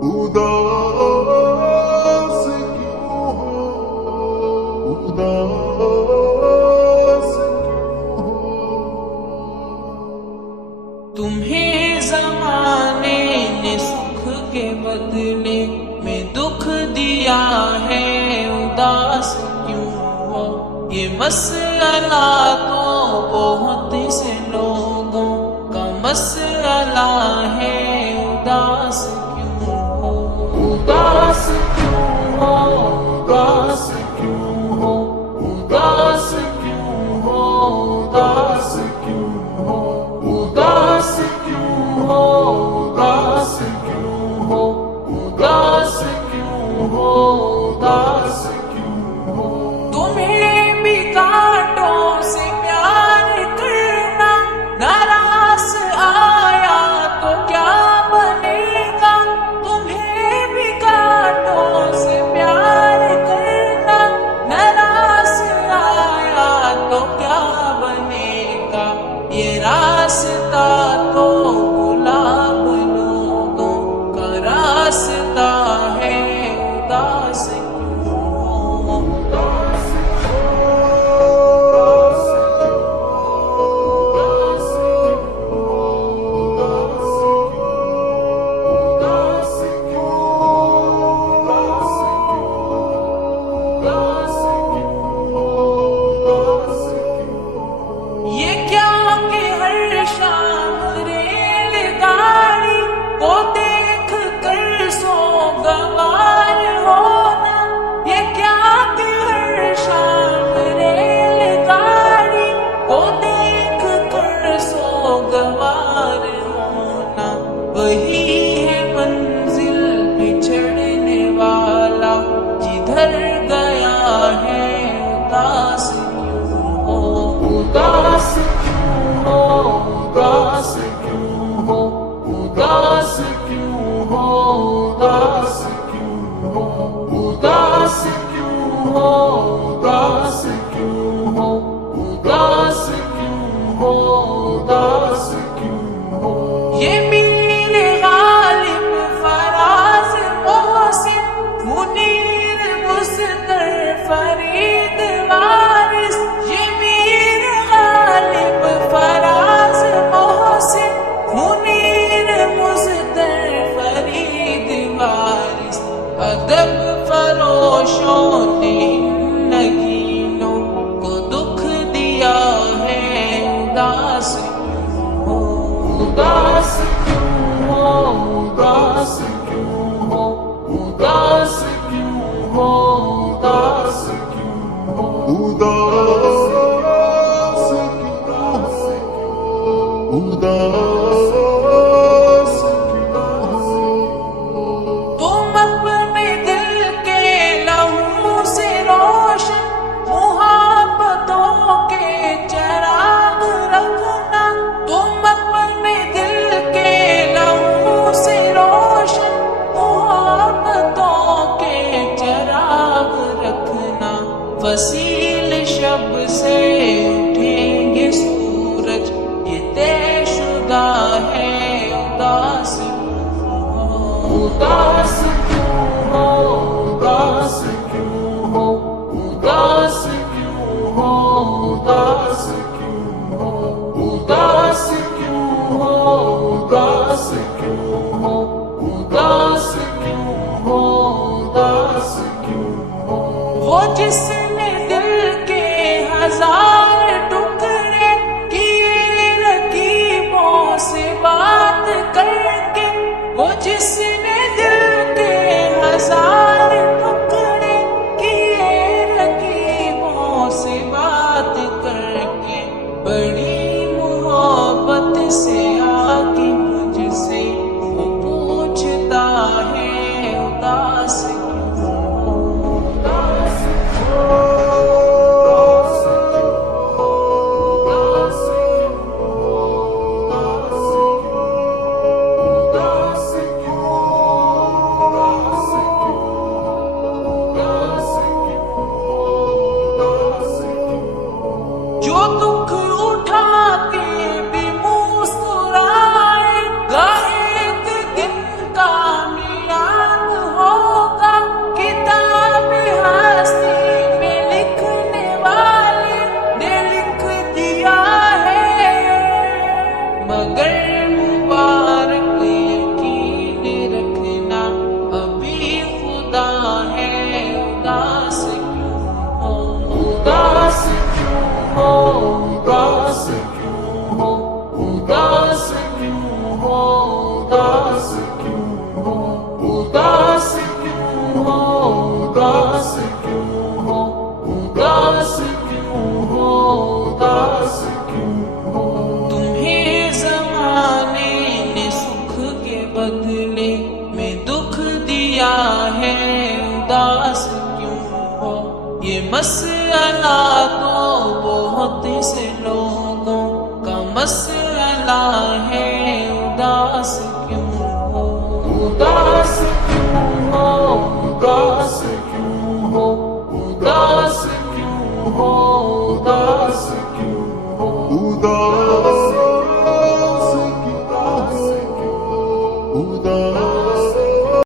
उदास क्यों हो, उदास क्यों हो। तुम्हें ज़माने ने सुख के बदले में दुख दिया है, उदास क्यों हो। ये मसला तो बहुत से लोगों का मसला है, उदास क्यों हो। उदास क्यों हो, उदास क्यों हो, उदास क्यों हो, उदास क्यों हो, उदास क्यों हो, उदास क्यों हो, उदास क्यों हो, उदास क्यों हो। तुम्हें भी कांटों से प्यार करना नाराज आया तो क्या बनेगा। तुम्हें भी कांटों से प्यार करना नाराज आया तो क्या बनेगा। ये रास्ता तो गुलाब लोगों का रास्ता है, उदास क्यों हो। ये क्या कि हर शाम रेलगाड़ी को देख कर सो गवार होना। ये क्या कि हर शाम रेलगाड़ी को देख कर सो गवार होना। वही है मंजिल बिछड़ने वाला जिधर गया है, उदास क्यों हो। उदास क्यों हो, उदास क्यों हो, उदास क्यों हो, उदास क्यों हो, उदास क्यों हो, उदास क्यों हो, उदास क्यों हो, उदास क्यों हो। ये मीर गालिब फराज मोहसिन मुनीर मुस्तर फरीद वारिस। ये मीर गालिब फराज मोहसिन मुनीर मुस्तर फरीद वारिस। अदब फरोशों ने नगीनों को दुख दिया है, उदास क्यों हो। उदास क्यों हो, उदास क्यों हो, उदास क्यों हो, उदास क्यों हो, उदास क्यों हो, उदास क्यों हो। तुम अपने दिल के लहू से रोशन मुहब्बतों के चिराग रखना। तुम अपने दिल के लहू से रोशन मुहब्बतों के चिराग रखना। वसील शब से उठेंगे सूरज, ये तयशुदा है, उदास क्यों हो। उदास क्यों हो, उदास क्यों हो, उदास क्यों हो, उदास क्यों हो, उदास क्यों हो, उदास क्यों हो, उदास क्यों हो, उदास क्यों हो। वो जिसने दिल के हजार टुकड़े किए रकीबों से बात करके। वो जिसने दिल के हजार टुकड़े किए रकीबों से बात करके। बड़ी मोहब्बत से आके मुझसे वो पूछता है, उदास क्यों हो। उदास क्यों हो, उदास क्यों हो, उदास क्यों हो, उदास क्यों ہے اداس کیوں ہو، یہ مسئلہ تو بہت سے لوگوں کا مسئلہ ہے اداس کیوں ہو، اداس